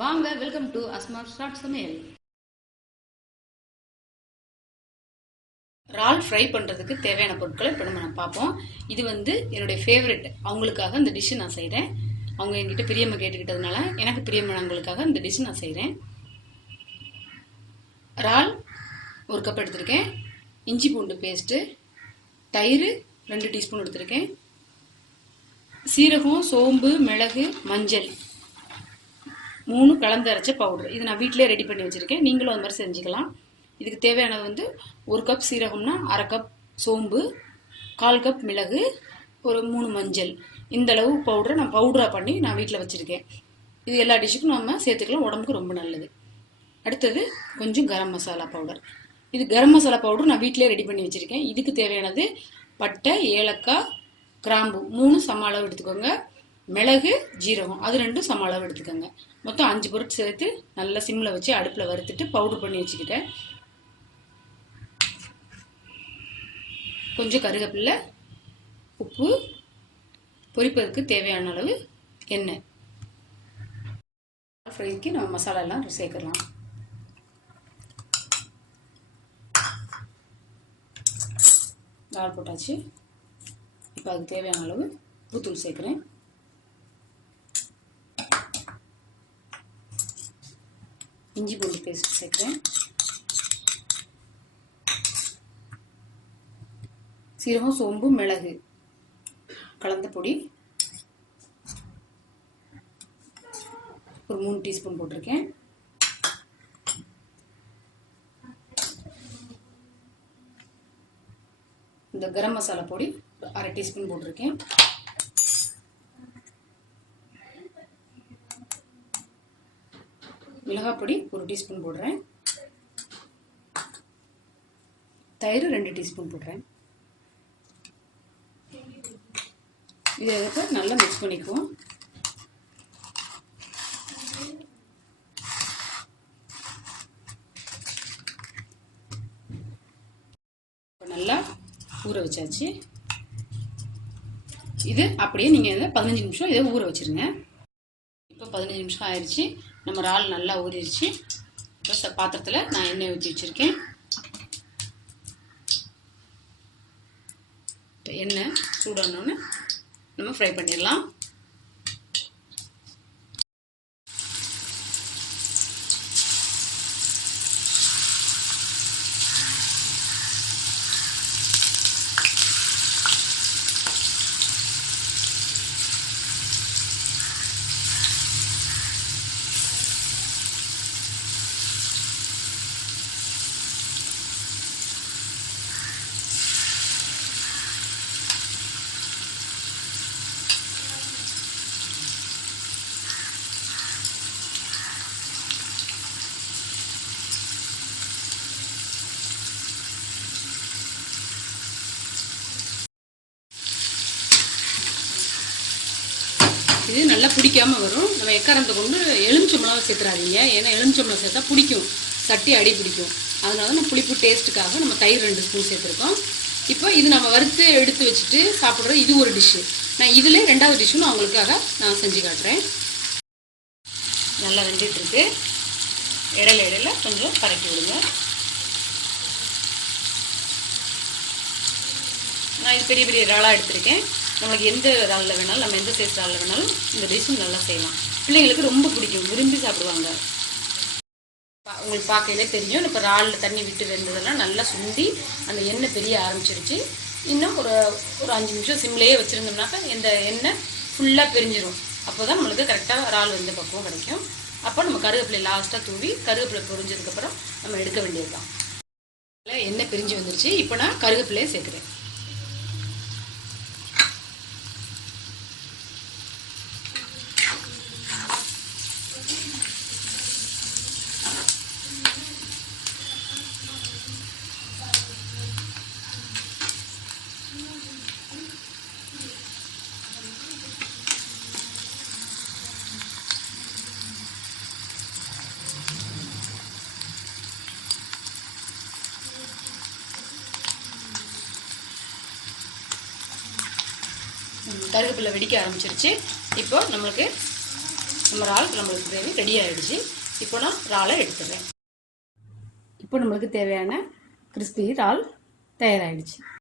வாங்க, welcome to Asma start சமையல். இறால் ஃப்ரை பண்ணுறதுக்கு தேவையான பொருட்களை இப்போ நம்ம பார்ப்போம். இது என்னுடைய ஃபேவரெட். அவங்களுக்காக இந்த டிஷ்ஷு நான் செய்கிறேன். அவங்க என்கிட்ட பிரியம்மா கேட்டுக்கிட்டதுனால எனக்கு பிரியமானவங்களுக்காக இந்த டிஷ்ஷு நான் செய்கிறேன். இறால் 1 கப் எடுத்திருக்கேன். இஞ்சி பூண்டு பேஸ்ட்டு, தயிர் 2 டீஸ்பூன் எடுத்திருக்கேன். சீரகம், சோம்பு, மிளகு, மஞ்சள் 3 கலந்து அரைச்ச பவுடர். இது நான் வீட்டிலே ரெடி பண்ணி வச்சுருக்கேன். நீங்களும் அது மாதிரி செஞ்சுக்கலாம். இதுக்கு தேவையானது 1 கப் சீரகம்னா 1/2 கப் சோம்பு, 1/4 கப் மிளகு, ஒரு 3 மஞ்சள். இந்த அளவு பவுடரை நான் பவுடராக பண்ணி நான் வீட்டில் வச்சுருக்கேன். இது எல்லா டிஷ்ஷுக்கும் நம்ம சேர்த்துக்கலாம், உடம்புக்கு ரொம்ப நல்லது. அடுத்தது கொஞ்சம் கரம் மசாலா பவுடர். இது கரம் மசாலா பவுடர் நான் வீட்டிலே ரெடி பண்ணி வச்சுருக்கேன். இதுக்கு தேவையானது பட்டை, ஏலக்காய், கிராம்பு 3 சம அளவு எடுத்துக்கோங்க. மிளகு, ஜீரகம் அது 2 சம அளவு எடுத்துக்கோங்க. மொத்தம் 5 பொருட்கள் சேர்த்து நல்லா சிம்மில் வச்சு அடுப்பில் வறுத்துட்டு பவுடர் பண்ணி வச்சுக்கிட்டேன். கொஞ்சம் கருவேப்பிலை, உப்பு, பொரிப்பதற்கு தேவையான அளவு எண்ணெய். ஃப்ரைக்கு நம்ம மசாலா எல்லாம் சேர்க்கலாம். இறால் போட்டாச்சு. இப்போ அதுக்கு தேவையான அளவு உப்புத்தூள் சேர்க்குறேன். இஞ்சி பூண்டு பேஸ்ட் சேர்க்குறேன். சீரகம், சோம்பு, மிளகு கலந்த பொடி ஒரு 3 டீஸ்பூன் போட்டிருக்கேன். இந்த கரம் மசாலா பொடி 1/2 டீஸ்பூன் போட்டிருக்கேன். மிளகாய் பொடி 1 டீஸ்பூன் போடுறேன். தயிர் 2 டீஸ்பூன் போடுறேன். இதை நல்லா மிக்ஸ் பண்ணிக்குவோம். நல்லா ஊற வச்சாச்சு. இது அப்படியே நீங்கள் 15 நிமிஷம் இதை ஊற வச்சிருங்க. இப்போ 15 நிமிஷம் ஆயிடுச்சு. நம்ம இறால் நல்லா ஊறிடுச்சு. இப்போ பாத்திரத்தில் நான் எண்ணெய் ஊற்றி வச்சுருக்கேன். எண்ணெய் சூடானோன்னு நம்ம ஃப்ரை பண்ணிடலாம். இது நல்லா பிடிக்காமல் வரும். நம்ம எக்காரத்தை கொண்டு எலுமிச்சம்பழம் சேர்த்துறாதீங்க. ஏன்னா எலுமிச்சம்பழம் சேர்த்தா பிடிக்கும், சட்டி அடி பிடிக்கும். அதனால நம்ம புளிப்பு டேஸ்ட்டுக்காக நம்ம தயிர் 2 ஸ்பூன் சேர்த்துருக்கோம். இப்போ இது நம்ம வறுத்து எடுத்து வச்சுட்டு சாப்பிட்றது இது ஒரு டிஷ்ஷு. நான் இதில் 2வது டிஷ்ஷுன்னு அவங்களுக்காக நான் செஞ்சு காட்டுறேன். நல்லா வெந்துட்டுருக்கு. இடையில கொஞ்சம் கரைக்கி விடுங்க. நான் இது பெரிய பெரிய இறாலாக எடுத்திருக்கேன். நம்மளுக்கு எந்த இறாலில் வேணாலும், நம்ம எந்த சைஸ் இறாலில் வேணாலும் இந்த டிஷ்ஷும் நல்லா செய்யலாம். பிள்ளைங்களுக்கு ரொம்ப பிடிக்கும், விரும்பி சாப்பிடுவாங்க. உங்களுக்கு பார்க்கையிலே தெரியும். இப்போ இறாலில் தண்ணி விட்டு வெந்ததெல்லாம் நல்லா சுண்டி அந்த எண்ணெய் பெரிய ஆரம்பிச்சிருச்சு. இன்னும் ஒரு 5 நிமிஷம் சிம்லேயே வச்சுருந்தோம்னாக்கா இந்த எண்ணெய் ஃபுல்லாக பிரிஞ்சிடும். அப்போ தான் நம்மளுக்கு கரெக்டாக இறால் வெந்த பக்குவம் கிடைக்கும். அப்போ நம்ம கருவேப்பிலை லாஸ்ட்டாக தூவி கருவேப்பிலை பொரிஞ்சதுக்கப்புறம் நம்ம எடுக்க வேண்டியது தான். எண்ணெய் பிரிஞ்சு வந்துருச்சு. இப்போ நான் கருவேப்பிலையை சேர்க்குறேன். கருவேப்பிலை வெடிக்க ஆரம்பிச்சிருச்சு. இப்போ நம்மளுக்கு நம்ம இறால் நம்மளுக்கு கிரேவி ரெடி ஆகிடுச்சு. இப்போ நான் இறாலை எடுத்துடுறேன். இப்போ நம்மளுக்கு தேவையான கிறிஸ்பி இறால் தயாராகிடுச்சு.